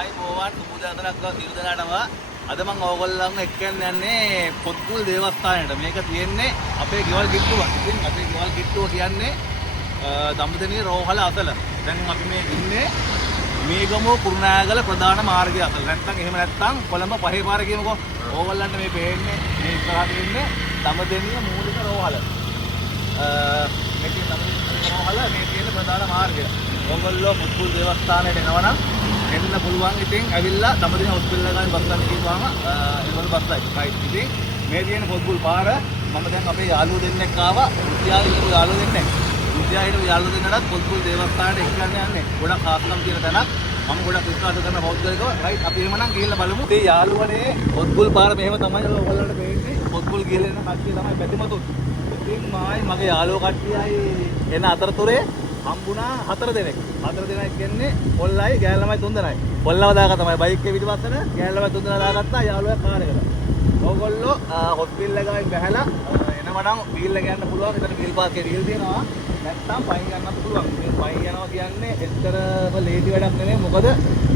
ආයිබෝවන් සුබුදාතරක් සියලු දෙනාටම අද මම ඕගොල්ලන්ව එක්කන් යන්නේ පොත්ගුල් දේවස්ථානයට. මේක තියෙන්නේ අපේ ගෙවල් කිට්ටුව. ඉතින් අපේ ගෙවල් කිට්ටුව කියන්නේ දඹදෙණිය රෝහල අතල. දැන් අපි මේ ඉන්නේ මේගමුව කුරුණෑගල ප්‍රධාන මාර්ගය අතල. නැත්තම් එහෙම නැත්තම් කොළඹ පහේ පාර කියමුකෝ. ඕගොල්ලන්ට මේ පේන්නේ මේ ඉස්සරහට ඉන්නේ දඹදෙණිය මූලික රෝහල. මේක දඹදෙණිය රෝහල මේ තියෙන ප්‍රධාන මාර්ගය. ඕගොල්ලෝ පොත්ගුල් දේවස්ථානයට එනවනම් එන්න පුළුවන්. ඉතින් ඇවිල්ලා දඹදෙණිය හොස්පිටල් එක ගානේ බස් ගන්න කිව්වම ඒගොල්ලෝ බස් එකයි. රයිට්. ඉතින් මේ තියෙන පොත්ගුල් පාර මම දැන් අපේ යාළුවෝ දෙන්නෙක් ආවා. රුසියාවේ යාළුවෝ දෙන්නෙක්. රුසියාවේ යාළුවෝ දෙන්නටත් පොත්ගුල් දේවස්ථානයට එක්කන්න යන්නේ. ගොඩක් ආත්මම් තියෙන තැනක්. මම ගොඩක් විශ්වාස කරන පෞද්ගලිකව. රයිට්. අපි එහෙමනම් ගිහිල්ලා බලමු. මේ යාළුවනේ පොත්ගුල් පාර මෙහෙම තමයි ඔයගොල්ලන්ට පේන්නේ. පොත්ගුල් ගිහලා එන කට්ටිය තමයි පැතිමතුන්. ඉතින් මායි මගේ යාළුවෝ කට්ටියයි එන අතරතුරේ හම්බුණා 4 දෙනෙක්. 4 දෙනෙක් කියන්නේ පොල්ලයි ගෑල් ළමයි 3 දෙනයි. පොල්ලව දාගත්තා තමයි බයික් එකේ පිටිපස්සට ගෑල් ළමයි 3 දෙනා දාගත්තා යාළුවා කාර් එකට. ඕගොල්ලෝ හොස්පිටල් එකෙන් බැහැලා එනවනම් බීල් එක යන්න පුළුවන්. එතන බීල් පාස් එකේ ඩීල් තියෙනවා. නැත්තම් පයින් යන්නත් පුළුවන්. මේ පයින් යනවා කියන්නේ එච්චරම ලේසි වැඩක් නෙමෙයි. මොකද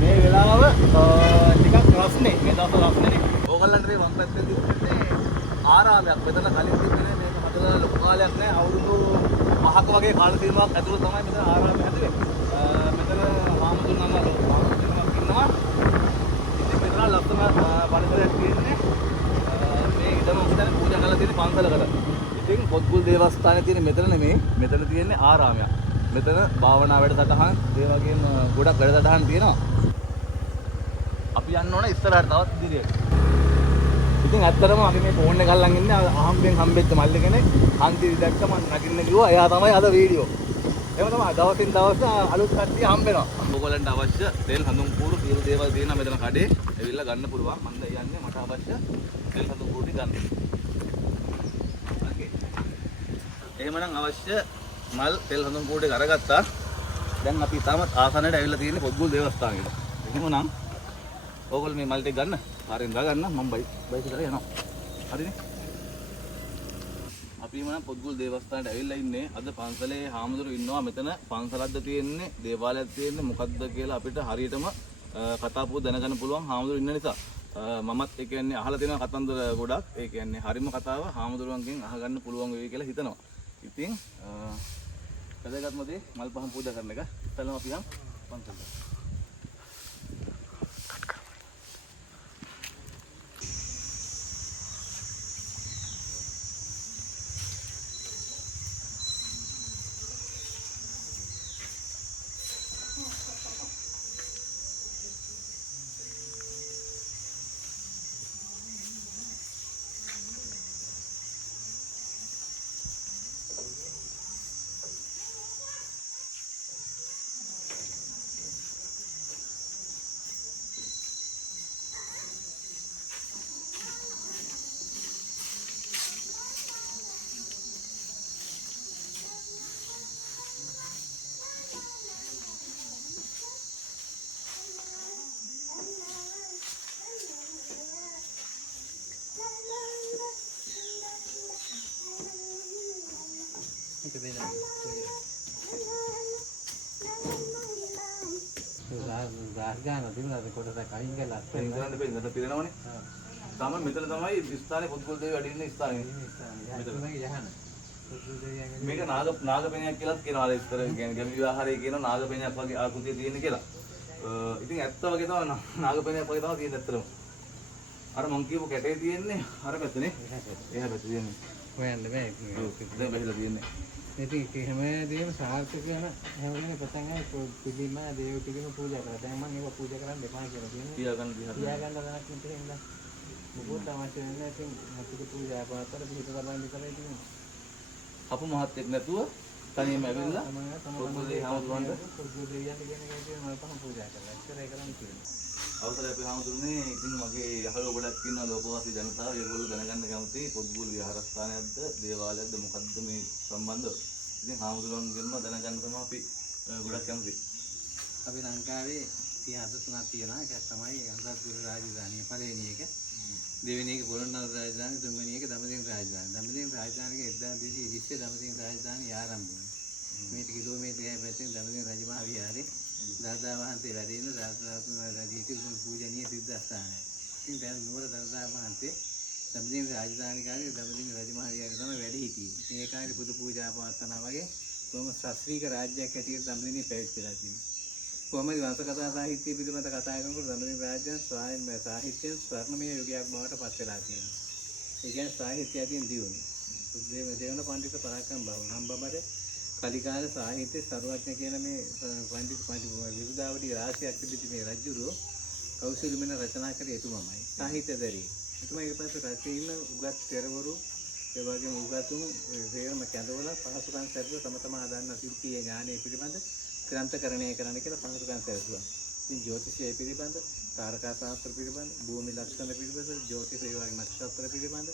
මේ වෙලාව ටිකක් රස්නේ. මේ දවස් රස්නේ. ඕගොල්ලන්ට මේ වම් පැත්තේ තිබුණේ ආරාමයක්. මෙතන කලින් තිබුණේ මේක හදලා ලොකු කාලයක් නෑ. අවුරුදු 5ක වගේ කාල සීමාවක් ඇතුළත තමයි මෙතන ආරාමය හැදුවේ. මෙතන හාමුදුරුවෝ නම හාමුදුරුවෝ ඉන්නවා. ඉතින් මෙතන ලස්සන පරිසරයක් තියෙන්නේ. මේ ඉදම උදේ පූජා කරලා තියෙන පන්සලකට. ඉතින් පොත්ගුල් දේවස්ථානයේ තියෙන මෙතන නෙමෙයි. මෙතන තියෙන්නේ ආරාමයක්. මෙතන භාවනා වැඩසටහන් ඒ වගේම ගොඩක් වැඩසටහන් තියෙනවා. අපි යන්න ඕන ඉස්සරහට තවත් ඉදිරියට. ඉතින් ඇත්තටම අපි මේ ෆෝන් එක අල්ලන් ඉන්නේ අහම්බෙන් හම්බෙච්ච මල්ලි කෙනෙක්. අන්තිම දැක්ක මම නගින්න කිව්වා. එයා තමයි අද වීඩියෝ. එහෙම තමයි දවසින් දවස අලුත් කට්ටිය හම්බ වෙනවා. ඔයගොල්ලන්ට අවශ්‍ය තෙල් හඳුන් කූරු සියලු දේවල් තියෙනවා මෙතන කඩේ. ඇවිල්ලා ගන්න පුළුවන්. මම යන්නේ මට අවශ්‍ය තෙල් හඳුන් කූරු ටික ගන්න. ඕකේ. එහෙමනම් අවශ්‍ය මල් තෙල් හඳුන් කූරු ටික අරගත්තා. දැන් අපි තාමත් ආසනයට ඇවිල්ලා තියෙන්නේ පොත්ගුල් දේවස්ථානෙට. එහෙමනම් ඕගොල්ලෝ මේ මල් ටික ගන්න. පාරෙන් දාගන්න මම බයික් එකට යනවා. හරිනේ. අපි මනම් පොත්ගුල් දේවස්ථානයට ඇවිල්ලා ඉන්නේ. අද පන්සලේ හාමුදුරුවෝ ඉන්නවා. මෙතන පන්සලක්ද තියෙන්නේ, දේවාලයක් තියෙන්නේ, මොකක්ද කියලා අපිට හරියටම කතා පුව දැනගන්න පුළුවන් හාමුදුරුවෝ ඉන්න නිසා. මමත් ඒ කියන්නේ අහලා තියෙන කතන්දර ගොඩක්. ඒ කියන්නේ හරිම කතාව හාමුදුරුවන්ගෙන් අහගන්න පුළුවන් වෙයි කියලා හිතනවා. ඉතින් වැදගත්ම දේ මල් පහන් පූජා කරන එක. ඉතලම අපි යන් පන්සලට. ගාන දිනුනද කොටසක් අයින් කරලා අස්පෙන් ඉඳන් දෙන්න පිරෙනවනේ. තමයි මෙතන තමයි ස්ථානේ පොත්ගුල් දෙවියෝ වැඩි ඉන්න ස්ථානේ. මෙතන යහන. මේක නාගපෙණයක් කියලාත් කියනවා. අර ඉතර කියන්නේ ගැමි විවාහාරයේ කියන නාගපෙණයක් වගේ ආකෘතිය තියෙන කියලා. ඉතින් ඇත්ත වගේ තමයි නාගපෙණයක් වගේ තමයි තියෙන්නේ ඇත්තටම. අර මං කියපු කැටේ තියෙන්නේ අර පැත්තනේ. එහා පැත්තේ තියෙන්නේ. හොයන්න බෑ. දැන් බැහැලා තියෙන්නේ. ඉතින් හැම දේම සාර්ථක වෙන හැම වෙලේම පටන් ගන්න පිළිම දේව පිළිම පූජා කරලා. දැන් මම ඒක පූජා කරන්න එපා කියලා කියනවා. තියාගන්න දැනක් නෙමෙයි. මොකද අවශ්‍ය නැහැ. ඉතින් මතුක පූජා පාතර පිට කරන්න විතරයි තියෙන්නේ. අපු මහත්යෙක් නැතුව තනියම ඇවිල්ලා පොත්ගුල් දෙවියන් හමුදුරන්ට පොත්ගුල් දෙවියන් කියන මම පහන් පූජා කරලා. ඉතරයි කරන්න තියෙන්නේ. අවසරයි අපේ හමුදුරනේ. ඉතින් මගේ යහළුවෝ ගොඩක් ඉන්නවා ලෝකවාසී ජනතාව. ඒගොල්ලෝ දැනගන්න කැමති පොත්ගුල් විහාරස්ථානයක්ද දේවාලයක්ද මොකද්ද මේ සම්බන්ධව. ඉතින් හාමුදුරුවන්ගෙන්ම දැනගන්න තමයි අපි ගොඩක් කැමති. අපි ලංකාවේ ඉතිහාස තුනක් තියෙනවා. එකක් තමයි අනුරාධපුර රාජධානිය පළවෙනි එක. දෙවෙනි එක පොළොන්නරු රාජධානිය, තුන්වෙනි එක දඹදෙණි රාජධානිය. දඹදෙණි රාජධානිය 1220 දඹදෙණි රාජධානිය ආරම්භ වුණා. මේක කිලෝමීටර් 6 පැත්තෙන් දඹදෙණි රජමහා විහාරේ දළදා වහන්සේ වැඩ ඉන්න රාජතුමාගේ පූජනීය සිද්ධාස්ථානයි. ඉතින් දැන් නුවර දළදා වහන්සේ දඹදිව රාජධානිකාරී දඹදිව රජමහාවිහාරයේ තමයි වැඩ හිටියේ. ඉතින් ඒ කාලේ පුද පූජා පවත්වනවා වගේ කොහොම ශාස්ත්‍රීය රාජ්‍යයක් හැටියට දඹදිවේ පැවැත්විලා තියෙනවා. කොහොමද වංශ කතා සාහිත්‍ය පිළිබඳ කතා කරනකොට දඹදිව රාජ්‍යය සාහිත්‍යයෙන් ස්වර්ණමය යුගයක් බවට පත් වෙලා තියෙනවා. ඒ කියන්නේ සාහිත්‍ය අතින් දියුණු. දෙවන පඬිතුක පරාක්‍රම බහුල හම්බබර කලිකාල සාහිත්‍ය සර්වඥ කියන මේ පඬිතු විරුදාවටි රාශියක් තිබිච්ච මේ රජුරෝ කෞශලමන රචනා කරේ එතුමමයි. සාහිත්‍යදරී. එතුමා ඊට පස්සේ රටේ ඉන්න උගත් පෙරවරු ඒ වගේම උගතුන් වේරම කැඳවලා පහසුකම් සැපුව තම තමා දන්න ශිල්පීය ඥානය පිළිබඳ ග්‍රන්ථකරණය කරන්න කියලා පහසුකම් සැලසුවා. ඉතින් ජ්‍යොතිෂය පිළිබඳ, තාරකා ශාස්ත්‍ර පිළිබඳ, භූමි ලක්ෂණ පිළිබඳ, ජ්‍යොතිෂය වගේ නක්ෂත්‍ර පිළිබඳ,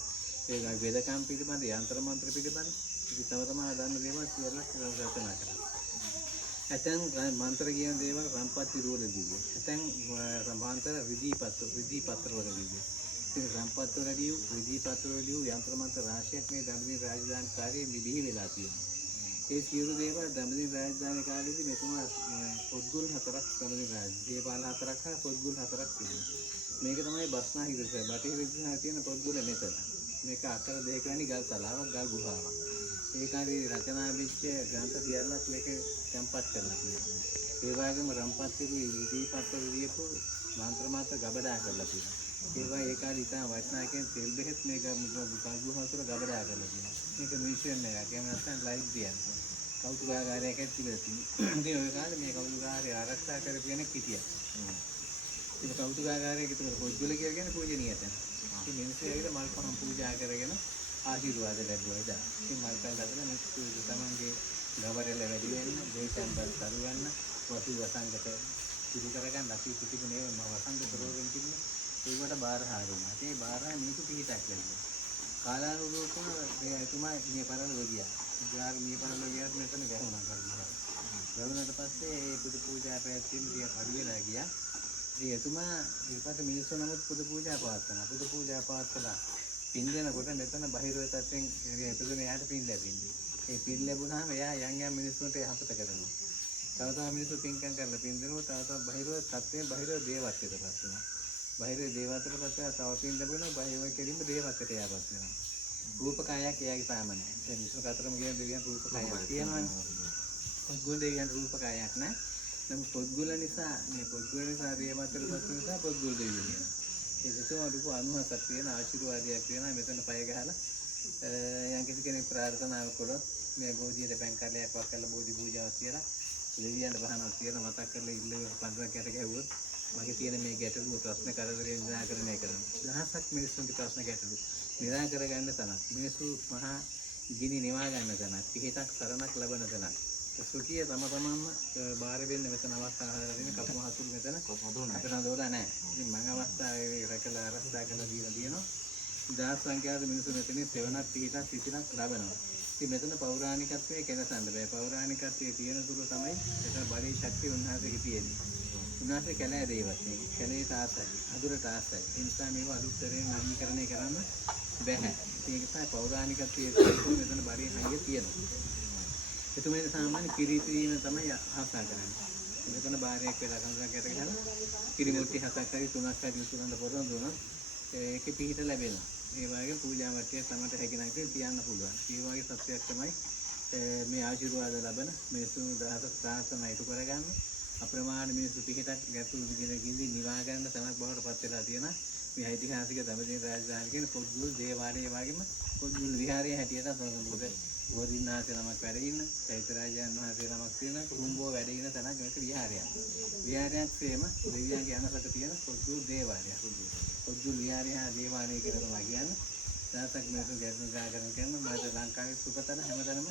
ඒ වේදකම් පිළිබඳ, යంత్ర මන්ත්‍ර පිළිබඳ ඉතින් තම තමා දන්න දේවල් කියලා රචනා කරා. ඇතැම් මන්ත්‍ර කියන දේවල් සම්පත්ති රූල දීවේ. ඇතැම් සම්බන්තර රිදී පත්‍ර වල දීවේ. ඉතින් සම්පත්ති වල දීව, රිදී පත්‍ර වල දීව යంత్ర මන්ත්‍ර රාශියක් මේ දඹදිව රාජධානිකාරී නිදිහි වෙලා තියෙනවා. ඒ සියලු දේවල් දඹදිව රාජධානී කාලේදී මෙතුමා පොත්ගුල් 4ක් දඹදිව දේවාල 4ක් හා පොත්ගුල් 4ක් තිබුණා. මේක තමයි බස්නාහිර විදිහ. බටහිර විදිහ තියෙන පොත්ගුල මෙතන. මේක අකර දෙක වැනි ගල් තලාවක්, ගල් ගුහාවක්. ඒ කාලේ රචනා වෙච්ච ග්‍රන්ථ සියල්ලක් මේක තැන්පත් කරලා තියෙනවා. ඒ වගේම රම්පත්තිකු ඉදිපත්වල ලියපු මන්ත්‍ර මාත්‍ර ගබඩා කරලා තියෙනවා. ඒවා ඒ කාලේ ඉතින් වටිනා කියන තෙල් බෙහෙත් මේක ගල්ගුහාවතර ගබඩා කරලා තියෙනවා. මේක මියුසියම් එකක්. එහෙම නැත්නම් ලයිබ්‍රරියක්. කෞතුකාගාරයක් තිබෙලා තියෙනවා. ඉතින් ওই කාලේ මේ කෞතුකාගාරය ආරක්ෂා කරපු කෙනෙක් හිටියා. ඒක කෞතුකාගාරයේ කිතුම පොත්ගුල කියලා කියන්නේ පූජනීය තැන. ඉතින් මිනිස්සු ඇවිල්ලා මල් පහන් පූජා කරගෙන ආශිර්වාද ලැබුවා ඉතින්. ඉතින් මල් පහන් ලැබලා මිනිස්සු තමන්ගේ ගවරෙල වැඩි වෙන්න, දේශයන්පත් කරු ගන්න, වසු වසංගත සිදු කරගන්න අපි පිටිපනේ වසංගත රෝගෙන් තිබුණේ. ඒකට බාර හාරුණා. ඒ බාර මිනිස්සු පිටක් ලැබුවා. කාලානුරූපව මේ එතුමා මේ පරලෝ ගියා. ඉතින් මේ පරලෝ ගියාට මෙතන වැහුණා කරනවා. වැහුණාට පස්සේ ඒ පුදු පූජා පැවැත්වීම ටික අඩු වෙලා ගියා. ඉතින් එතුමා ඊපස්සේ මිනිස්සු නමුත් පුදු පූජා පවත්වනවා. පුදු පූජා පවත්වලා පින් දෙනකොට මෙතන බහිරව තත්ත්වෙන් එතුමා යාට පින් ලැබෙන්නේ. ඒ පින් ලැබුණාම එයා යම් මිනිස්සුන්ට යහපත කරනවා. තව තව මිනිස්සු පින්කම් කරලා පින් දෙනවා. තව තව බහිරව තත්ත්වයෙන් බහිරව දේවත්වයට පත් වෙනවා. බාහිර දේවත්වයට පස්සේ තව පින් ලැබෙනවා. බාහිර කෙලින්ම දේවත්වයට ය아පත් වෙනවා. රූපකායයක් එයාගේ සාමාන්‍යයි. ඒ මිනිස්සු අතරම කියන දෙවියන් රූපකායයක් තියෙනවානේ. පොත්ගුල දෙවියන් රූපකායයක් නෑ. නමුත් පොත්ගුල නිසා දේවත්වයට පත් නිසා පොත්ගුල දෙවියන් කියනවා. ඒ දෙකම රූප 97ක් තියෙන ආශිර්වාදයක් වෙනවා. මෙතන පය ගහලා යම් කිසි කෙනෙක් ප්‍රාර්ථනාවක් කළොත් මේ බෝධියට පැන් කඩයක් වක් කරලා බෝධි පූජාවක් කියලා දෙවියන්ට බහනක් කියලා මතක් කරලා ඉල්ල පන්සලක් යට ගැහුවොත් මගේ තියෙන මේ ගැටලුව ප්‍රශ්න කරදරේ නිරාකරණය කරනවා. දහසක් මිනිස්සුන්ගේ ප්‍රශ්න ගැටලු නිරාකර ගන්න තැනක්. මිනිස්සු මහා ගිනි නිවා ගන්න තැනක්. පිහිටක් සරණක් ලබන තැනක්. සුඛිය තම තමන්ම බාර වෙන්න මෙතන අවස්ථාව හරින කපු මහතුරු මෙතන අපිට නෝලා නැහැ. ඉතින් මම අවස්ථාවේ රැකලා ආරක්ෂා කරලා දීලා තියෙනවා. දහස් සංඛ්‍යාත මිනිස්සු මෙතනින් සෙවණක් පිහිටක් සිතිනක් ලබනවා. ඉතින් මෙතන පෞරාණිකත්වයේ කෙලසන්න බෑ. පෞරාණිකත්වයේ තියෙන තුරු තමයි මෙතන බලී ශක්තිය උන්වහන්සේගේ තියෙන්නේ. උන්වහන්සේ කැලෑ දේවත් නේ. කැලේට ආසයි. අඳුරට ආසයි. ඒ නිසා මේව අලුත්තරෙන් නවීකරණය කරන්න බැහැ. ඒක නිසා පෞරාණිකත්වයේ තියෙන මෙතන බලී හයිය තියෙනවා. එතුමේ සාමාන්‍ය කිරිපීම තමයි ආසා කරන්නේ. මෙතන බාරයක් වෙලා කන්දක් යට ගහලා කිරිමුට්ටි හතක් හරි තුනක් හරි උතුරන්න පොරොන් දුනොත් ඒකේ පිහිට ලැබෙනවා. ඒ වගේ පූජා වට්ටිය තමයි හැකිනාක තියන්න පුළුවන්. ඒ වගේ සත්‍යයක් තමයි මේ ආශිර්වාද ලබන මේ සුණු දහසක් සාසන ඉටු කරගන්න අප්‍රමාණ මිනිස්සු පිහිටක් ගැතුළු විදිහකින්දී නිවා ගන්න තැනක් බවට පත් වෙලා තියෙන මේ ඓතිහාසික දඹදිව රාජධානිය කියන පොත්ගුල් දේවාලය වගේම පොත්ගුල් විහාරයේ හැටියට මොකද ගෝධිනාථ නමක් වැඩ ඉන්න චෛත්‍ය රාජයන් වහන්සේ නමක් තියෙන කුඹෝ වැඩ ඉන්න තැනක් මේක විහාරයක්. විහාරයක් තේම දෙවියන්ගේ අනසක තියෙන පොත්ගුල් දේවාලය. පොත්ගුල් විහාරය හා දේවාලය කියලා තමයි කියන්නේ. දාසක් මේක ගැටුම් ගාගෙන කරන මාද ලංකාවේ සුපතන හැමතැනම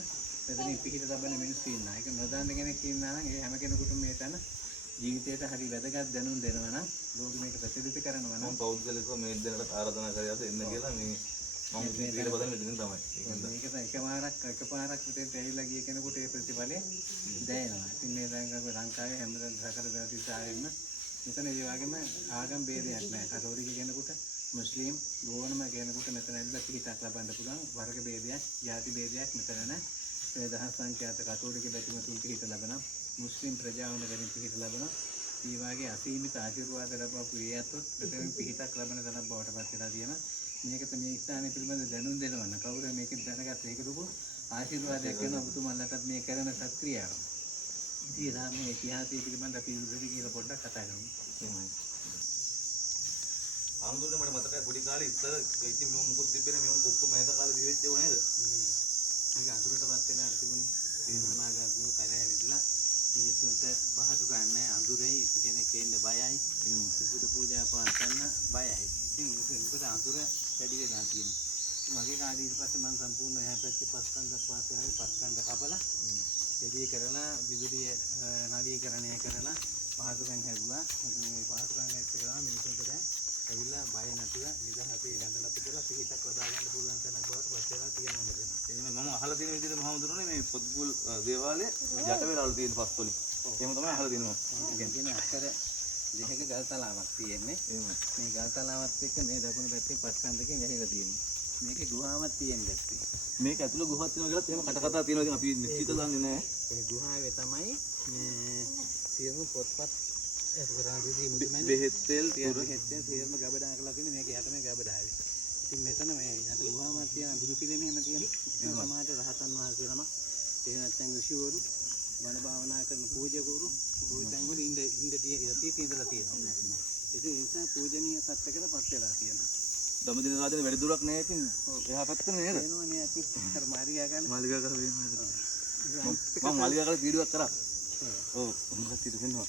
මෙතන පිහිට ලබන මිනිස්සු ඉන්නවා. ඒක නොදන්න කෙනෙක් ඉන්නා නම් ඒ හැම කෙනෙකුටම මේ තැන ජීවිතයට හරි වැදගත් දැනුම් දෙනවා නම් ලෝකෙ මේක ප්‍රසිද්ධ කරනවා නම් පෞද්ගලිකව මේ දෙන්නට ආරාධනා කරලා එන්න කියලා මේ මම පිළිබඳව දෙන්න තමයි. මේක එකපාරක් මෙතෙන්ට ඇවිල්ලා ගිය කෙනෙකුට ඒ ප්‍රතිඵලය දැනෙනවා. ඉතින් මේ දැන් ලංකාවේ හැමදාම සකල දාසිසාවෙන්න මෙතන ඒ වගේම ආගම් ભેදයක් නැහැ. කතෝලික කෙනෙකුට මුස්ලිම් ඕනම කෙනෙකුට මෙතන ඇවිල්ලා පිහිටක් ලබන්න පුළුවන්. වර්ග ભેදයක්, ಜಾති ભેදයක් මෙතන නැහැ. දහස් සංඛ්‍යාත කතෝලික බැතිමතුන් පිහිට ලබනවා. මුස්ලිම් ප්‍රජාවන වලින් පිහිට ලැබෙනවා. ඒ වගේ අසීමිත ආශිර්වාද ලැබපු ඒ අතොත් දෙතරින් පිහිටක් ලැබෙන තැනක් බවට පත් වෙලා තියෙනවා. මේකට මේ ස්ථානය පිළිබඳ දැනුම් දෙනවන්න කවුරු මේකෙන් දැනගත්ත ඒක දුක ආශිර්වාදයක් කරන ඔබතුමන්ලටත් මේ කරන සත්ක්‍රියාව. ඉතින් මේ ඉතිහාසය පිළිබඳ අපි උදවි කියලා පොඩ්ඩක් කතා කරමු. ආමුදුනේ මට මතකයි පොඩි කාලේ ඉස්සර ඉතින් මම මුකුත් තිබ්බේ නෑ මම ඔක්කොම මෑත කාලේ දිවෙච්ච ඒවා නේද? මේක අඳුරටපත් වෙලා තිබුණේ. එහෙම නාගාදු කරේ ඇවිදලා මිනිස්සුන්ට පහසු ගන්න අඳුරේ කෙනෙක් එන්න බයයි. බුදු පූජා පාසන්න බයයි. ඉතින් මොකද අඳුර වැඩි වෙලා තියෙන්නේ. මගේ කාලේ ඊට පස්සේ මම සම්පූර්ණ එහා පැත්තේ පස්කන්ධ පාසාවේ පස්කන්ධ කපලා එළිය කරලා විදුලිය නවීකරණය කරලා පහසුකම් හැදුවා. මේ පහසුකම් එක්ක කරලා මිනිස්සුන්ට දැන් ඇවිල්ලා බය නැතුව නිදහසේ ගඳලා පිටලා පිටක් වදා ගන්න පුළුවන් තැනක් බවට පත් වෙලා තියෙනවා නේද? එහෙනම් මම අහලා තියෙන විදිහට මහමුදුනේ මේ පොත්ගුල් දේවාලයේ යට වෙලාවල තියෙන පස්වලින්. එහෙම තමයි අහලා තියෙනවා. කියන අක්කර දෙකක ගල් තලාවක් තියෙන්නේ. මේ ගල් තලාවත් එක්ක මේ දකුණු පැත්තේ පස්කන්ධකෙන් වැහිලා තියෙන්නේ. මේකේ ගුහාවක් තියෙන්නේ දැක්කේ. මේක ඇතුළේ ගුහාවක් තියෙනවා කියලාත් එහෙම කට කතා තියෙනවා. ඉතින් අපි නිශ්චිත දන්නේ නැහැ. ඒ ගුහාවේ තමයි මේ සියලු පොත්පත් ඒකරාදීදී මුතුමැණි බෙහෙත් තෙල් බෙහෙත් තෙල් සියලුම ගබඩා කරලා තියෙන්නේ මේක යට මේ ගබඩාවේ. ඉතින් මෙතන මේ යට ගුහාවක් තියෙන බුදු පිළිම එහෙම තියෙනවා. සමාජ රහතන් වහන්සේ නම එහෙම නැත්නම් ඍෂිවරු බණ භාවනා කරන පූජකවරු උයන් වල ඉඳ ඉඳලා තියෙනවා. ඉතින් ඒ නිසා පූජනීය තත්ත්වයකට පත් වෙලා තියෙනවා. දඹදිව රාජනේ වැඩි දුරක් නැහැ ඉතින් එහා පැත්තේ නේද? එනවනේ ඇති. අර මාලිගා ගන්න. මාලිගා කරලා වෙනවා. මම මාලිගා කරලා වීඩියෝවක් කරා. ඔව් මොකක්ද ඒක වෙනවා.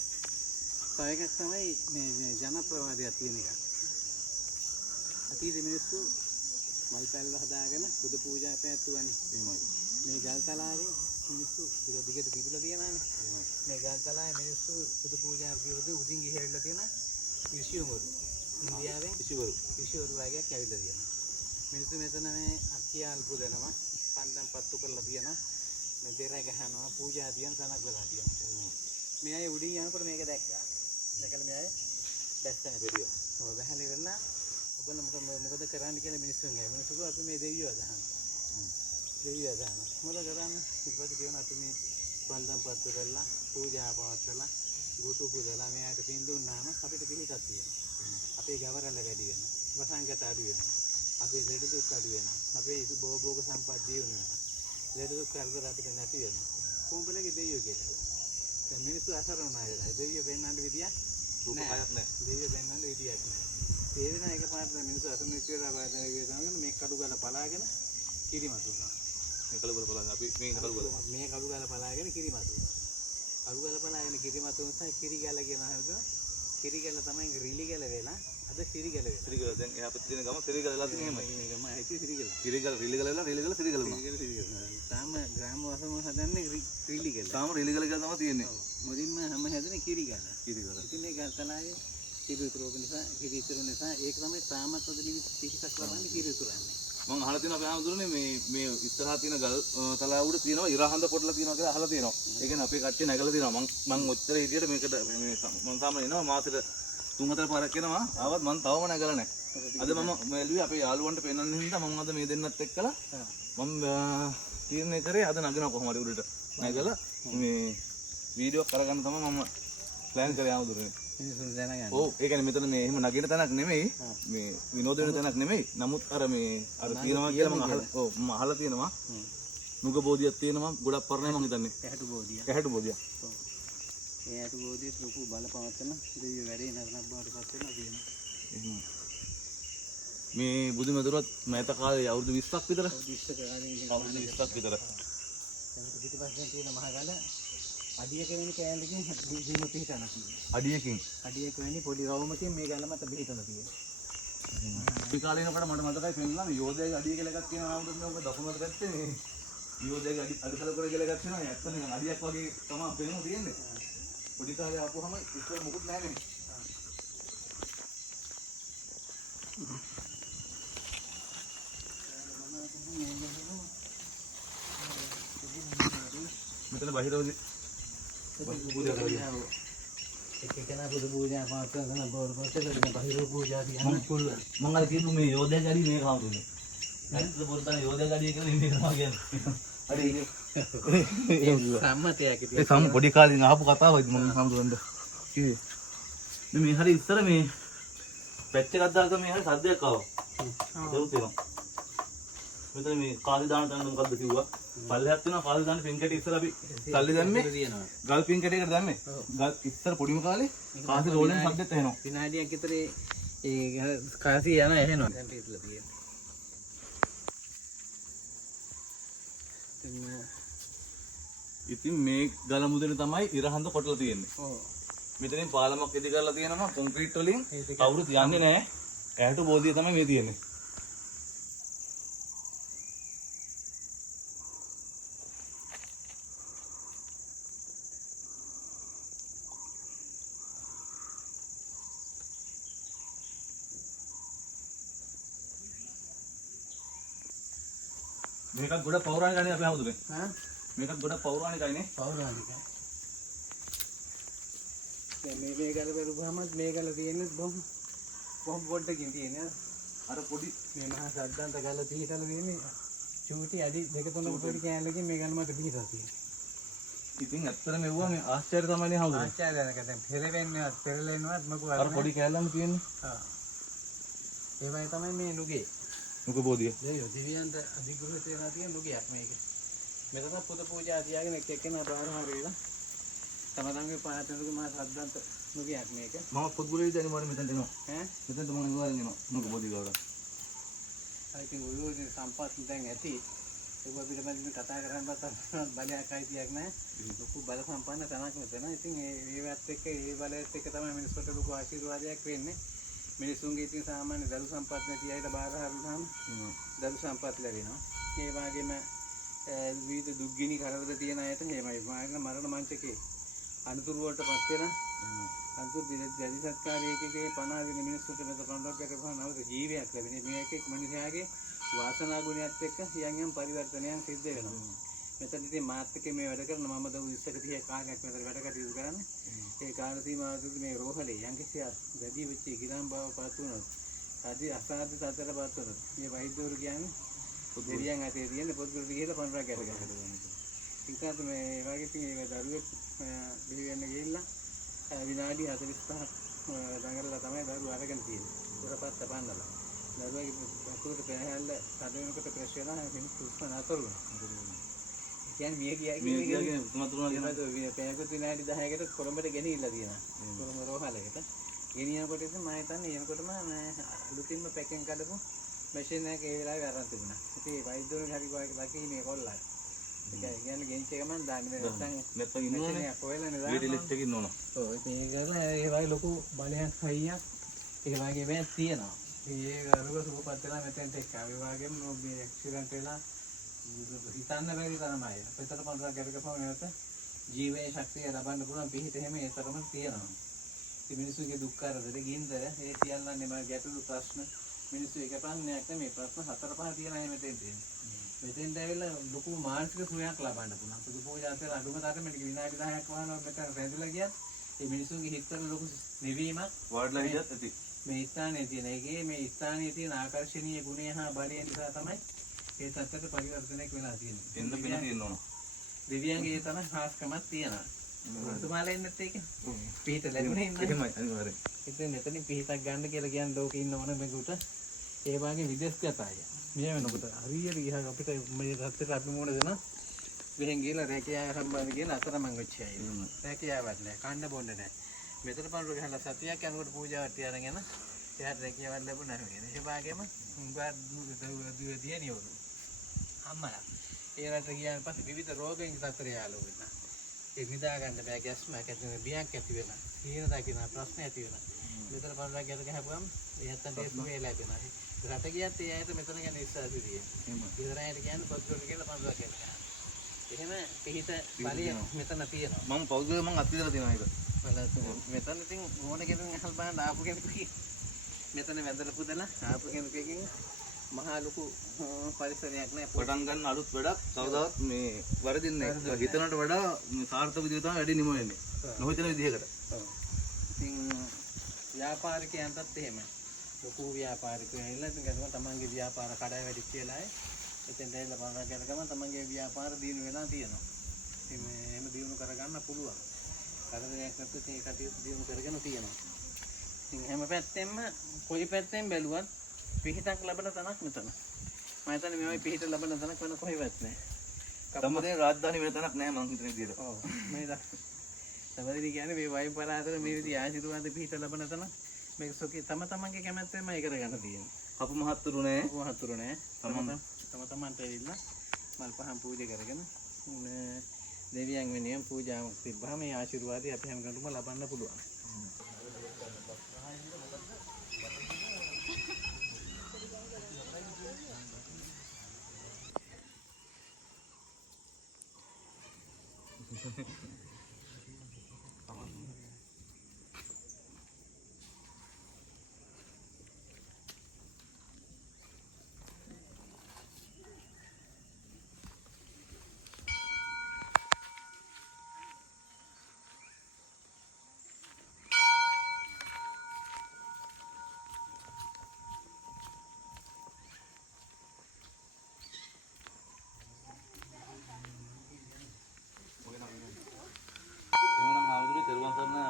තව එකක් තමයි මේ ජනප්‍රවාදයක් තියෙන එක. අතීතයේ මිනිස්සු මල් පැල්ව හදාගෙන බුදු පූජා පැවැත්වුවානේ. එහෙමයි. මේ ගල් තලාවේ මිනිස්සු දිගට තිබිලා තියෙනවානේ. එහෙමයි. මේ ගල් තලාවේ මිනිස්සු බුදු පූජා කියවද උදින් ගිහිල්ලා තියෙන ඍෂිවරු. ඉන්දියාවෙන් ඍෂිවරු වගේක් ඇවිල්ලා තියෙනවා. මිනිස්සු මෙතන මේ අක්කියාල් පුදනවා, පන්දම් පත්තු කරලා තියෙනවා. මේ දෙර ගහනවා, පූජා තියන තනක් වෙලා තියෙනවා. මේ අය උඩින් යනකොට මේක දැක්කා. දැකලා මේ අය දැස්සන පිළිවෙල. ඔය බහලා ඉවරලා ඔබන මොකද කරන්න කියලා මිනිස්සුන් ගෑ. මිනිස්සු කිව්වා අපි මේ දෙවියෝ අදහන. දෙවියෝ අදහන. මොකද කරන්නේ? ඉතින් කියනවා අපි මේ පන්දම් පත්තු කරලා, පූජා පවත්වලා, ගුතු පුදලා මෙයාට පින් දුන්නාම අපිට පිහිටක් තියෙනවා. අපේ ගවරල වැඩි වෙනවා. වසංගත අඩු වෙනවා. අපේ ලෙඩ දුක් අඩු වෙනවා. අපේ භෝග සම්පත් දියුණු වෙනවා. ලෙඩ දුක් කරදර අපිට නැති වෙනවා. කොඹලගේ දෙවියෝ කියලා. දැන් මිනිස්සු අසරණ අයලා දෙවියෝ වෙන්නන්න විදියක් නැහැ. දෙවියෝ වෙන්නන්න විදියක් නැහැ. ඒ වෙන එකපාරට මිනිස්සු අසරණ වෙච්ච වෙලාව ගාගෙන මේ කඩු ගාලා පලාගෙන කිරිමතුනවා. මේ කලබල බලන්න අපි මේ ඉන්න කලබල. මේ කඩු ගාලා පලාගෙන කිරිමතුනවා. කඩු ගාලා පලාගෙන කිරිමතුන නිසා කිරි ගාලා කියන හරිද? කිරි ගාලා තමයි රිලි ගාලා වෙලා අද සිරි ගාලා වෙලා. සිරි ගාලා දැන් එහා පැත්තේ තියෙන ගම සිරි ගාලා තියෙන එහෙමයි. මේ ගම ඇයි සිරි ගාලා. කිරි ගාලා රිලි ගාලා රිලි ගාලා සිරි ගාලා වුණා. තාම ග්‍රාම වසම හදන්නේ රිලි ගාලා. තාම රිලි ගාලා තමයි තියෙන්නේ. මුලින්ම හැම හැදෙන්නේ කිරි ගාලා. කිරි ගාලා. ඉතින් මේ ගල් තලාවේ කිරි උතුරු නිසා කිරි උතුරු නිසා ඒක තමයි තාමත් අද පිහිටක් ලබන්නේ කිරි උතුරන්නේ. මම අහලා තියෙනවා අපි ආමුදුනේ මේ ඉස්සරහා තියෙන ගල් තලාව උඩ තියෙනවා ඉරහඳ පොඩලා තියෙනවා කියලා අහලා තියෙනවා. ඒ කියන්නේ අපේ කට්ටිය නැගලා තියෙනවා. මම ඔච්චර හිටියට මේකට මේ මම සාමාන්‍ය එනවා මාසෙට 3-4 පාරක් එනවා. ආවත් මම තවම නැගලා නැහැ. අද මම මෙල්ලුවේ අපේ යාළුවන්ට පෙන්වන්න හින්දා මම අද මේ දෙන්නත් එක්කලා මම තීරණය කරේ අද නගිනවා කොහොම හරි උඩට. නැගලා මේ වීඩියෝ කරගන්න තමයි මම ප්ලෑන් කරේ ආමුදුනේ. මිනිස්සුන් දැනගන්න. ඔව් ඒ කියන්නේ මෙතන මේ එහෙම නගින තැනක් නෙමෙයි මේ විනෝද වෙන තැනක් නෙමෙයි. නමුත් අර තියෙනවා කියලා මම අහලා ඔව් මම අහලා තියෙනවා. නුග බෝධියක් තියෙනවා ගොඩක් පරණයි මම හිතන්නේ. කැහැටු බෝධිය. කැහැටු බෝධියක්. ඔව්. ඒ ඇටු බෝධියට ලොකු බලපවත්වන දෙවියෝ වැඩේ නරනක් බවට පත් වෙනවා කියනවා. එහෙම. මේ බුදු මැදුරත් මෑත කාලේ අවුරුදු 20ක් විතර. අවුරුදු 20ක් විතර. පිටිපස්සෙන් තියෙන මහ ගල අඩියක වෙන කෑල්ලකින් දින පිටන තියෙනවා. අඩියක වෙන්නේ පොඩි රවුමකින් මේ ගල මත පිටලා තියෙනවා. අපි කාලේ යනකොට මට මතකයි පෙන්නවා මේ යෝධයාගේ අඩිය කියලා එකක් තියෙනවා ආමුදුනේ ඔබ දකුණට පැත්තේ මේ යෝධයාගේ අඩිසල කර කියලා එකක් තියෙනවා. ඇත්ත නිකන් අඩියක් වගේ තමයි පෙනුම තියෙන්නේ. පොඩි කාලේ ආපුවම ඉස්සර මොකුත් නැහැ නේ. මෙතන බහිරවදී පූජා කරනවා. එකකන බුදු පූජා පාස්කරන බෝල් පස්සේ බහිර පූජා තියන්න පුළුවන්. මම අර කියපු මේ යෝධයාගේ අඩිය මේක ආමුදුනේ. නැත්නම් පොරතන යෝධයාගේ අඩිය කියලා ඉන්නේ කරනවා කියන්නේ. අඩිය සම්මතයක් ඒ සම් පොඩි කාලේ ඉඳන් අහපු කතාවයි මම හම්බුනද කිව්වේ. මේ හරි ඉස්සර මේ පැච් එකක් දාලා මේ හරි සද්දයක් ආවා. ඒක තියෙනවා. මෙතන මේ කාසි දාන තැන මොකද්ද කිව්වා? පල්ලෙහාත් වෙනවා කාසි දාන පින් කැටි ඉස්සර අපි සල්ලි දැම්මේ. ගල් පින් කැටයකට දැම්මේ. ගල් ඉස්සර පොඩිම කාලේ කාසි රෝලෙන් සද්දෙත් ඇහෙනවා. විනාඩියක් විතර ඒ කාසි යන ඇහෙනවා. දැන් පිටලා තියෙනවා. ඉතින් මේ ගල මුදලේ තමයි ඉරහඳ කොටලා තියෙන්නේ. ඔව්. මෙතනින් පාලමක් ඉදි කරලා තියෙනවා කොන්ක්‍රීට් වලින්. කවුරුත් යන්නේ නැහැ. ඇහැට බෝධිය තමයි මේ තියෙන්නේ. මේකත් ගොඩ පෞරාණිකයි අපි හමුදුනේ. මේකත් ගොඩ පෞරාණිකයිනේ. පෞරාණිකයි. දැන් මේ ගල බලුවාම මේ ගල තියෙන්නේ බොහොම පොඩ්ඩකින් තියෙනවා. අර පොඩි මේ මහා සද්දන්ත ගල පිහිටලා තියෙන්නේ චූටි අඩි 2-3 පොඩි කෑල්ලකින් මේ ගල මත පිහිටලා තියෙනවා. ඉතින් ඇත්තට මෙවුවා මේ ආශ්චර්ය තමයිනේ හමුදුනේ. ආචාර්යයන්ක දැන් පෙරෙන්නවත් පෙරලෙන්නවත් මොකද අර පොඩි කෑල්ලම තියෙන්නේ. ඒ වගේ තමයි මේ නුගේ. නුගේ බෝධිය. දෙවියන්ට අධිග්‍රහිත වෙලා තියෙන නුගයක් මේක. මෙතන පුද පූජා තියාගෙන එක්කෙනා බාරහාර වෙලා තමන්ගේ පාතනක මා සද්දන්ත නුගයක් මේක. මම පොත්ගුලේ ඉඳන් මම මෙතනට එනවා. මෙතනට මම ඉවරගෙන එනවා. නුගේ බෝධිය ගාවට. ඉතින් ඔයගොල්ලෝ සම්පත් දැන් ඇති. ඒක පිළිබඳව කතා කරන්නවත් බලයක් අයිතියක් නැහැ. ලොකු බල සම්පන්න තැනක් මෙතන. ඉතින් ඒවත් එක්ක ඒ බලයත් එක්ක තමයි මිනිස්සුන්ට ලොකු ආශිර්වාදයක් වෙන්නේ. මිනිසුන්ගේ ඉතින් සාමාන්‍ය දරු සම්පත් නැති අයට බාරහාර වුණාම දරු සම්පත් ලැබෙනවා. ඒ වගේම විවිධ දුක්ගිනි කරදර තියෙන අයට එහෙමයි මරණ මංචකේ අනුතුරු වලට පත් වෙන අනුතුරු දැඩි සත්කාරයකගේ 50 දින මිනිස්සුන්ට මෙතන පණ්ඩක් කරපුවා නවත ජීවයක් ලැබෙන මේකෙක් මිනිසයාගේ වාසනා ගුණයත් එක්ක යම් පරිවර්තනයක් සිද්ධ වෙනවා. මෙතන ඉතින් මාත් එක්ක මේ වැඩ කරන මම දවස් 20ක 30 කාලයක් මෙතන වැඩ කටයුතු කරන්නේ. ඒ කාල සීමාවකදී මේ රෝහලේ යම්කිසි වැඩි වෙච්ච ගිරම් බව පත් වුණොත් අද අසාධ්‍ය තත්ත්වයට පත් වුණොත් මේ වෛද්‍යවරු කියන්නේ දෙවියන් අතේ තියෙන පොත්ගුරු ගිහලා පණ්ඩක් ගැට ගන්නවා. ඒකත් මේ වගේ ඉතින් ඒක දරුවෙක් බිහි වෙන්න ගිහිල්ලා විනාඩි 45ක් දඟලලා තමයි දරුවා අරගෙන තියෙන්නේ. උරපත් තපන්නලා. දරුවාගේ පතුලට පෑහැල්ල තද වෙනකොට ප්‍රෙස් වෙලා මිනිස්සු උස්ම නතර වුණා. කියන්නේ මිය කියන්නේ තුමතුරුනා කියන පැයකට විනාඩි 10කට කොළඹට ගෙනිහිල්ලා තියෙනවා. කොළඹ රෝහලකට. ගෙනියනකොට ඉතින් මම හිතන්නේ එනකොටම අලුතින්ම පැකින් කඩපු මැෂින් එක ඒ වෙලාවේ අරන් තිබුණා. ඉතින් ඒ වෛද්‍යවරුන් හරි ලකී මේ කොල්ලා. ඒ කියන්නේ ගෙන්ච් එක මම දාන්නේ නැත්නම් ඉන්නෝනේ. කොහෙලනේ වීඩි ලිස්ට් එකේ ඉන්නෝන. ඔව් මේ කරලා ඒ වගේ ලොකු බලයක් හයියක් ඒ වගේ මේක් තියෙනවා. ඒ ගරුක සුවපත් වෙලා මෙතෙන්ට එක්කා. ඒ වගේම මේ ඇක්සිඩන්ට් වෙලා හිතන්න බැරි තරමයි. පෙතර පන්සල් ගැටකපම නැවත ජීවයේ ශක්තිය ලබන්න පුළුවන් පිහිට එහෙම ඒ තරම තියෙනවා. ඉතින් මිනිස්සුගේ දුක් කරදර ගින්දර ඒ සියල්ලන්නේ මම ගැටළු ප්‍රශ්න මිනිස්සු එක ප්‍රශ්නයක් නෙමෙයි ප්‍රශ්න 4-5 තියෙනවා මෙතෙන් තියෙන්නේ. මෙතෙන්ට ඇවිල්ලා ලොකු මානසික සුවයක් ලබන්න පුළුවන්. පුදු පූජා කරලා අඳුම තරමට විනාඩි 10ක් වහනවා මෙතන රැඳිලා ගියත් ඒ මිනිස්සුගේ හිතවල ලොකු නිවීමක් වඩලා හිටියත් ඇති. මේ ස්ථානයේ තියෙන එකේ මේ ස්ථානයේ තියෙන ආකර්ෂණීය ගුණය හා බලය නිසා තමයි ඒ තත්ත්වයට පරිවර්තනයක් වෙලා තියෙන්නේ. එන්න පින තියෙන්න ඕන. දෙවියන්ගේ ඒ තරම් ખાસකමක් තියෙනවා. තුමාලා ඉන්නත් ඒක පිහිට ලැබුණේ ඉන්නේ. එහෙමයි අනිවාර්යෙන්. ඉතින් මෙතනින් පිහිටක් ගන්න කියලා කියන්නේ ලෝකේ ඉන්න ඕන මේකට ඒ වගේ විදේශගත අය. මෙහෙම වෙනකොට හරියට ගියා අපිට මේ තත්ත්වයට අපි මොන දෙන වෙහෙන් ගිහලා රැකියාව සම්බන්ධ කියලා අතරමං වෙච්ච අය. රැකියාවක් නැහැ, කන්න බොන්න නැහැ. මෙතන පන්රු ගහලා සතියක් යනකොට පූජාවක් තියාගෙන යන එයාට රැකියාවක් ලැබුණා නේද? ඒ වගේම උඹා දියනියෝරු අම්මලා ඒ රට ගියාන් පස්සේ විවිධ රෝගයන් තත්ත්වයට යාළු වෙනවා. ඒ නිදා ගන්න බෑ ගැස්මක් ඇති වෙන බියක් ඇති වෙනවා. හීන දකින්න ප්‍රශ්න ඇති වෙනවා. මෙතන පන්රක් ගැට ගහපුවම එයාට ටෙස්ට් එකේ ලැබෙනවා. රට ගියත් ඒ ඇයිට මෙතන ගැන ඉස්සරහට තියෙනවා. ඉස්සරහට කියන්නේ පොත්වල කියලා පන්රක් ගැට ගන්නවා. එහෙම පිහිට බලය මෙතන තියෙනවා. මම පෞද්ගලිකව මම අත්විඳලා තියෙනවා ඒක. මෙතන ඉතින් ඕන කෙනෙක් අහල් බලන්න ආපු කෙනෙකුගේ මෙතන වැදලා පුදලා ආපු කෙනෙකුගෙන් මහා ලොකු පරිසරයක් නෑ. පටන් ගන්න අලුත් වැඩක් කවදාවත් මේ වරදින්නේ නැහැ. හිතනට වඩා සාර්ථක විදිහට තමයි වැඩි නිම වෙන්නේ. නොහිතන විදිහකට. ඔව්. ඉතින් ව්‍යාපාරිකයන්ටත් එහෙමයි. ලොකු ව්‍යාපාරිකයෝ ඇවිල්ලා ඉතින් ගම තමන්ගේ ව්‍යාපාර කඩාවැටි කියලා එතෙන් දැයිලා පාරක් යන ගමන් තමන්ගේ ව්‍යාපාර දියුණු වෙලා තියෙනවා. ඉතින් මේ එහෙම දියුණු කරගන්න පුළුවන්. කරදරයක් නැත්නම් ඒ කටයුතු දියුණු කරගෙන තියෙනවා. ඉතින් හැම පැත්තෙම කොයි පැත්තෙන් බැලුවත් පිහිටක් ලැබෙන තැනක් මෙතන. මම හිතන්නේ මේ පිහිට ලැබෙන තැනක් වෙන කොහෙවත් නැහැ. දඹදෙණි රාජධානි වෙන තැනක් නැහැ මං හිතන විදියට. ඔව් මේ දඹදෙණි කියන්නේ මේ වයින් පළාතේ මේ විදිහ ආශිර්වාද පිහිට ලැබෙන තැන. මේක සොකේ තම තමන්ගේ කැමැත්තෙන්ම ඒක කරගන්න තියෙනවා. අපු මහත්තුරු නෑ. අපු මහත්තුරු නෑ. තම තමන්ට ඇවිල්ලා මල් පහන් පූජා කරගෙන දෙවියන් වෙනුවෙන් පූජාවක් තිබ්බහම මේ ආශිර්වාදය අපි හැම කෙනෙකුම ලබන්න පුළුවන්.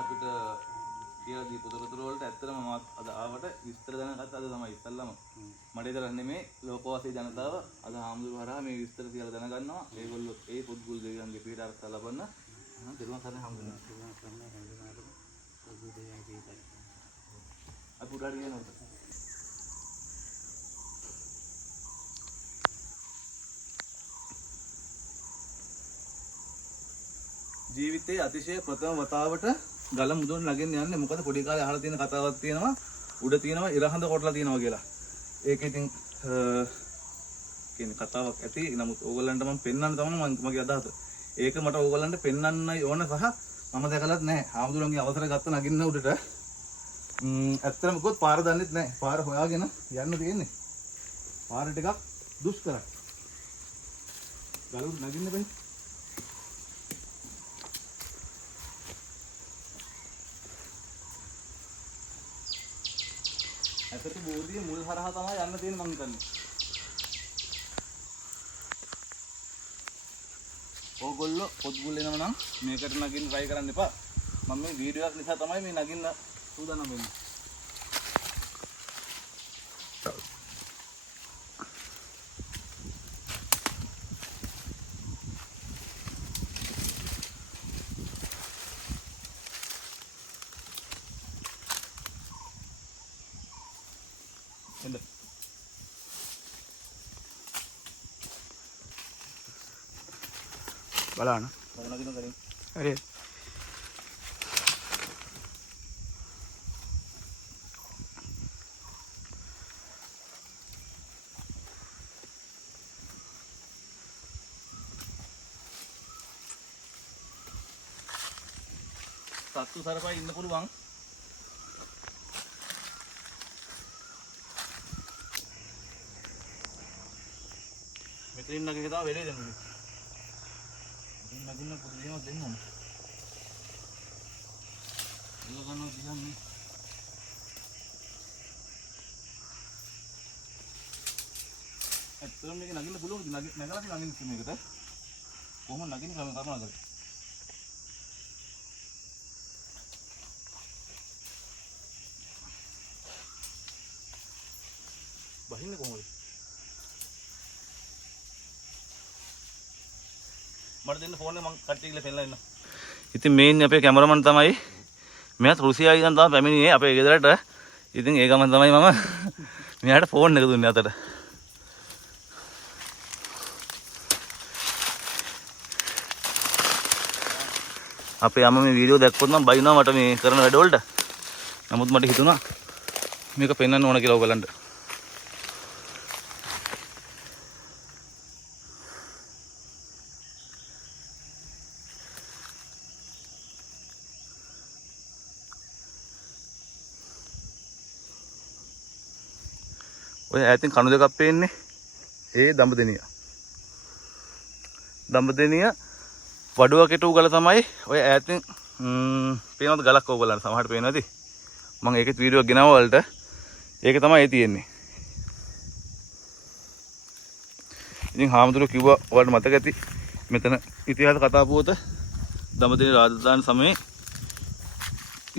අපිට කියලා දීපු තොරතුරු වලට ඇත්තටම මම අද ආවට විස්තර දැනගත්ත අද තමයි ඉස්සල්ලාම මට විතර නෙමෙයි ලෝකවාසී ජනතාව අද හාමුදුරු හරහා මේ විස්තර කියලා දැනගන්නවා. ඒගොල්ලෝ ඒ පුද්ගල දෙවියන්ගේ පීඩ ආරක්ෂා ලබන්න දරුවන් සරණ හම්බුනේ. අපි උඩට ගියනවද? ජීවිතයේ අතිශය ප්‍රථම වතාවට ගල මුදුන් නගින්න යන්නේ. මොකද පොඩි කාලේ අහලා තියෙන කතාවක් තියෙනවා උඩ තියෙනවා ඉරහඳ කොටලා තියෙනවා කියලා. ඒක ඉතින් කියන්නේ කතාවක් ඇති. නමුත් ඕගොල්ලන්ට මම පෙන්වන්න තමයි මගේ අදහස. ඒක මට ඕගොල්ලන්ට පෙන්වන්නයි ඕන සහ මම දැකලත් නැහැ. ආමුදුරන්ගේ අවසර ගත්ත නගින්න උඩට. ඇත්තටම කිව්වොත් පාර දන්නෙත් නැහැ. පාර හොයාගෙන යන්න තියෙන්නේ. පාර ටිකක් දුෂ්කරයි. ගල උඩ නගින්න බෑ. ඇත්තට බෝධිය මුල් හරහා තමයි යන්න තියෙන්නේ මං හිතන්නේ. ඕගොල්ලෝ පොත්ගුල් එනම නම් මේකට නගින්න try කරන්න එපා. මම මේ වීඩියෝ එකක් නිසා තමයි මේ නගින්න සූදානම් වෙන්නේ. බලන්න. හරි. සත්තු සරපයි ඉන්න පුළුවන්. මෙතනින් නගින්න තමයි වෙලේ දෙන්නේ. නගින්න පොඩි දේවල් දෙන්න ඕන. ඒක ගන්නවා දිහන්නේ. ඇත්තටම මේක නගින්න පුළුවන්. නගලා නගින්න මේකට. කොහොම නගින්න කරුණා කරේ. බහින්න කොහොමද? මට දෙන්න ෆෝන් එක මං කට්ටිය ගිහලා පෙන්නලා ඉන්න. ඉතින් මේ ඉන්නේ අපේ කැමරාමන් තමයි. මෙයාත් රුසියාවේ ඉඳන් තමයි පැමිණියේ අපේ ගෙදරට. ඉතින් ඒ ගමන් තමයි මම මෙයාට ෆෝන් එක දුන්නේ අතට. අපේ අම්මා මේ වීඩියෝ දැක්කොත් මම බයිනවා මට මේ කරන වැඩවලට. නමුත් මට හිතුණා මේක පෙන්වන්න ඕන කියලා ඔයගලන්ට. ඔය ඈතින් කණු දෙකක් පේන්නේ. ඒ දඹදෙනිය. දඹදෙනිය වඩුව කෙටු ගල තමයි ඔය ඈතින් පේනවද ගලක් ඕගොල්ලන්ට සමහරට පේනවා ඇති. මම ඒකෙත් වීඩියෝ එකක් ගෙනාවා වලට. ඒක තමයි ඒ තියෙන්නේ. ඉතින් හාමුදුරුවෝ කිව්වා ඔයාලට මතක ඇති මෙතන ඉතිහාස කතා පුවත දඹදිව රාජධානි සමයේ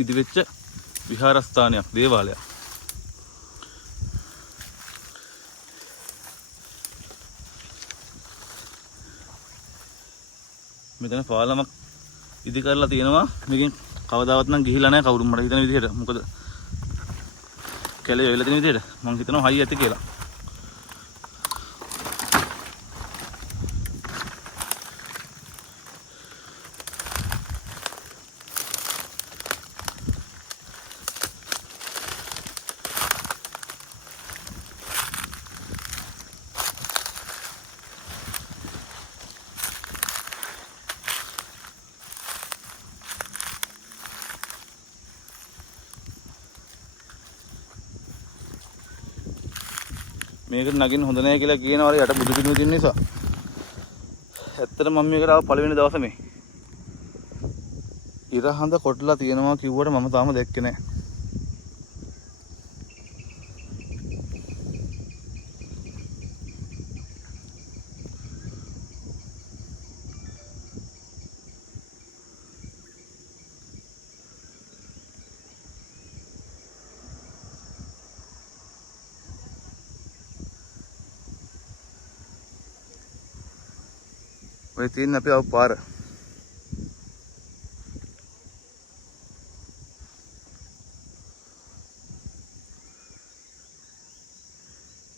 ඉදිවෙච්ච විහාරස්ථානයක් දේවාලයක්. මෙතන පාලමක් ඉදි කරලා තියෙනවා. මේකෙන් කවදාවත් නම් ගිහිලා නැහැ කවුරුම මට හිතන විදිහට. මොකද කැලේ වෙලා තියෙන විදිහට මම හිතනවා හයි ඇති කියලා. මේකට නගින්න හොඳ නැහැ කියලා කියනවා යට බුදු පිළිම තියෙන නිසා. ඇත්තටම මම මේකට ආව පළවෙනි දවසේ මේ. ඉර හඳ කොටලා තියෙනවා කිව්වට මම තාම දැක්කේ නැහැ. ඔය තියෙන අපි ආව පාර.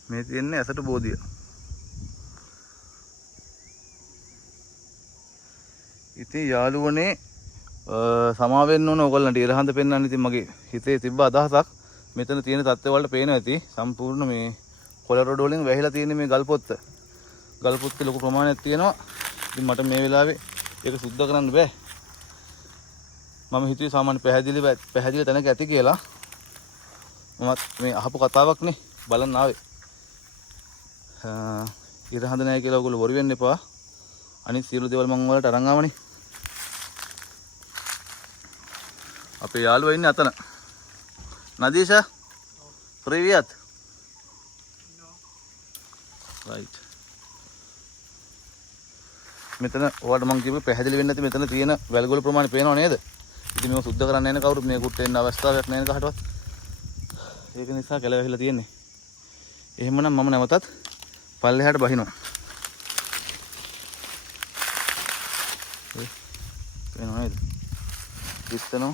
මේ තියෙන්නේ ඇසට බෝධිය. ඉතින් යාළුවනේ සමා වෙන්න ඕන ඔයගොල්ලන්ට ඉරහඳ පෙන්වන්න. ඉතින් මගේ හිතේ තිබ්බ අදහසක් මෙතන තියෙන තත්ත්ව වලට පේනවා ඇති. සම්පූර්ණ මේ කොළ රොඩ වලින් වැහිලා තියෙන මේ ගල් පොත්ත. ගල් පොත්තේ ලොකු ප්‍රමාණයක් තියෙනවා. ඉතින් මට මේ වෙලාවේ ඒක සුද්ධ කරන්න බෑ. මම හිතුවේ සාමාන්‍ය පැහැදිලි තැනක ඇති කියලා. මමත් මේ අහපු කතාවක් නේ බලන්න ආවේ. ඉරහඳ නැහැ කියලා ඔයගොල්ලෝ වොරු වෙන්න එපා. අනිත් සියලු දේවල් මම ඔයාලට අරන් ආවනේ. අපේ යාළුවා ඉන්නේ අතන. නදීෂා. ප්‍රිවියත්. right. මෙතන ඔයාලට මම කියපු පැහැදිලි වෙන්නේ නැති මෙතන තියෙන වැල්ගොල ප්‍රමාණය පේනව නේද? ඉතින් මේක සුද්ධ කරන්න යන කවුරුත් මේකට එන්න අවස්ථාවක් නැහැ නේද කහටවත්. ඒක නිසා කැල වැහිලා තියෙන්නේ. එහෙමනම් මම නැවතත් පල්ලෙහාට බහිනවා. පේනව නේද? ඉස්සනෝ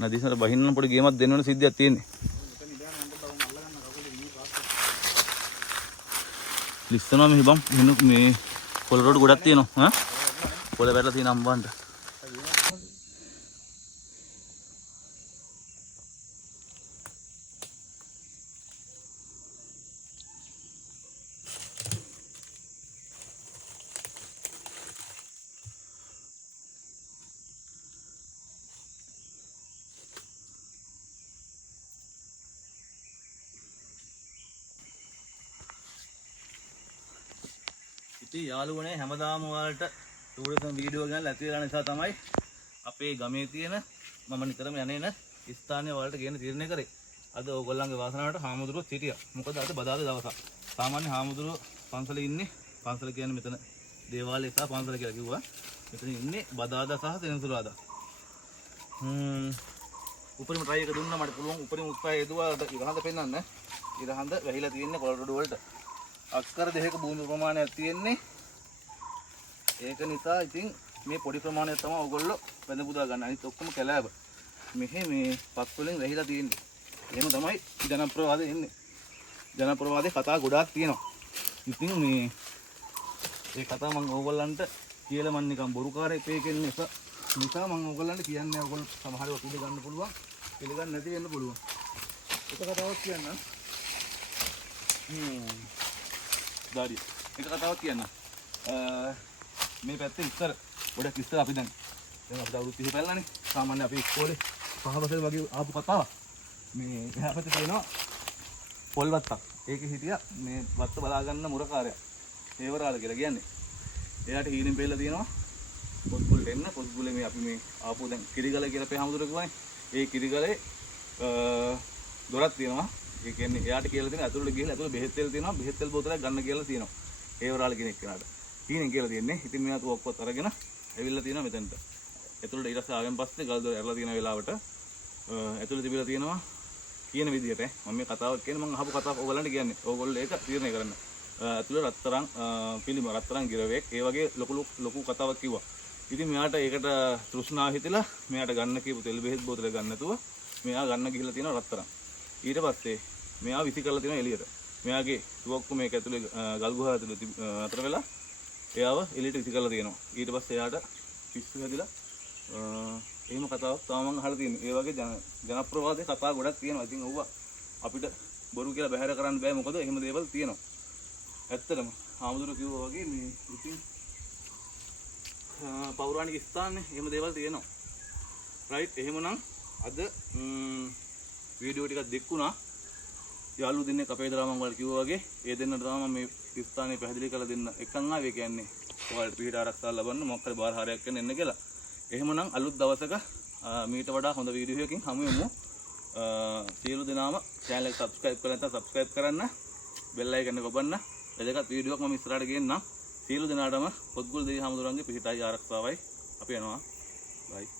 නදීසට බහින්න පොඩි ගේමක් දෙන්න ඕන සිද්ධියක් තියෙන්නේ. ලිස්සනවා මෙහි බම් මේ පොළ රෝඩ් ගොඩක් තියෙනවා. ඈ පොළ වැටලා තියෙන අම්බන්ට. ඉතින් යාළුවනේ හැමදාම ඔයාලට ටූරිසම් වීඩියෝ ගන්න ඇති වෙලා නිසා තමයි අපේ ගමේ තියෙන මම නිතරම යන්නේන ස්ථානය ඔයාලට ගේන්න තීරණය කරේ. අද ඕගොල්ලන්ගේ වාසනාවට හාමුදුරුවෝ සිටියා. මොකද අද බදාදා දවසක්. සාමාන්‍ය හාමුදුරුවෝ පන්සලේ ඉන්නේ. පන්සල කියන්නේ මෙතන දේවාලය සහ පන්සල කියලා කිව්වා. මෙතන ඉන්නේ බදාදා සහ සෙනසුරාදා. උපරිම try එක දුන්නා මට පුළුවන් උපරිම උත්සාහය යෙදුවා ඉරහඳ පෙන්වන්න. ඉරහඳ වැහිලා තියෙන්නේ කොළ රොඩු වලට. අක්කර දෙකක බූඳු ප්‍රමාණයක් තියෙන්නේ. ඒක නිසා ඉතින් මේ පොඩි ප්‍රමාණයක් තමයි ඔයගොල්ලෝ වැඳ පුදා ගන්න. අනිත් ඔක්කොම කැලෑව. මෙහි මේ පස් වලින් වැහිලා තියෙන්නේ. එහෙම තමයි ජනප්‍රවාදේ එන්නේ. ජනප්‍රවාදේ කතා ගොඩාක් තියෙනවා. ඉතින් මේ ඒ කතා මම ඕගොල්ලන්ට කියලා මම නිකන් බොරුකාරයෙක් වෙකෙන්න නිසා මම ඕගොල්ලන්ට කියන්නේ ඕගොල්ලෝ සමහරව පිළිගන්න පුළුවන් පිළිගන්න නැති වෙන්න පුළුවන්. එක කතාවක් කියන්න. දාඩි. එක කතාවක් කියන්න. මේ පැත්තේ ඉස්සර ගොඩක් ඉස්සර අපි දැන් අපිට අවුරුදු 30 පැනලානේ. සාමාන්‍ය අපි ඉස්කෝලේ පහවසල් වගේ ආපු කතාවක්. මේ එහා පැත්තේ තියෙනවා පොල් වත්තක්. ඒකේ හිටියා මේ වත්ත බලා ගන්න මුරකාරයා. හේවරාල කියලා කියන්නේ. එයාට හීනෙන් පෙළලා තියෙනවා පොත්ගුල් දෙන්න. පොත්ගුලේ මේ අපි මේ ආපු දැන් කිරිගල කියලා අපේ හැමදෙර කිව්වනේ. ඒ කිරිගලේ දොරක් තියෙනවා. ඒ කියන්නේ එයාට කියලා තියෙන ඇතුළට ගිහලා ඇතුළේ බෙහෙත් තෙල් තියෙනවා. බෙහෙත් තෙල් බෝතලයක් ගන්න කියලා තියෙනවා. හේවරාල කෙනෙක් කෙනාට. හීනෙන් කියලා තියෙන්නේ. ඉතින් මෙයා තුවක්කුවත් අරගෙන ඇවිල්ලා තියෙනවා මෙතනට. ඇතුළට ඊට පස්සේ ආවෙන් පස්සේ ගල්දොර ඇරලා තියෙන වෙලාවට ඇතුළේ තිබිලා තියෙනවා කියන විදිහට මම මේ කතාවක් කියන්නේ මම අහපු කතාවක් ඕගොල්ලන්ට කියන්නේ. ඕගොල්ලෝ ඒක තීරණය කරන්න. ඇතුළේ රත්තරන් පිළිම රත්තරන් ගිරවෙක් ඒ වගේ ලොකු කතාවක් කිව්වා. ඉතින් මෙයාට ඒකට තෘෂ්ණාව හිතලා මෙයාට ගන්න කියපු තෙල් බෙහෙත් බෝතල ගන්න නැතුව මෙයා ගන්න ගිහලා තියෙනවා රත්තරන්. ඊට පස්සේ මෙයා විසි කරලා තියෙනවා එළියට. මෙයාගේ තුවක්කු මේක ඇතුළේ ගල් ගුහා ඇතුළේ අතර වෙලා එයාව එළියට විසි කරලා තියෙනවා. ඊට පස්සේ එයාට පිස්සු හැදිලා එහෙම කතාවක් තමයි මම අහලා තියෙන්නේ. ඒ වගේ ජනප්‍රවාදයේ කතා ගොඩක් තියෙනවා. ඉතින් ඔව්වා අපිට බොරු කියලා බැහැර කරන්න බෑ. මොකද එහෙම දේවල් තියෙනවා. ඇත්තටම ආමුදුර කිව්වා වගේ මේ ඉතින් පෞරාණික ස්ථානනේ එහෙම දේවල් තියෙනවා. රයිට් එහෙමනම් අද වීඩියෝ ටිකක් දෙක්ුණා. යාළුවෝ දෙන්නේ අපේ දරා මම වල කිව්වා වගේ ඒ දෙන්නට තමයි මම මේ ස්ථානේ පැහැදිලි කරලා දෙන්න එකන් ආවේ කියන්නේ. ඔයාලට පිළිහිට ආරක්ෂා ලබන්න මොකක් හරි බාර හරයක් කරන්න එන්න කියලා. එහෙමනම් අලුත් දවසක මීට වඩා හොඳ වීඩියෝ එකකින් හමු වෙමු. සියලු දෙනාම channel එක subscribe කරලා නැත්නම් subscribe කරන්න. bell icon එක ඔබන්න. එදකට වීඩියෝ එකක් මම ඉස්සරහට ගෙන්නම්. සියලු දෙනාටම පොත්ගුල් දෙවි හමුදුරන්ගේ පිහිටයි ආරක්ෂාවයි අපි යනවා. bye.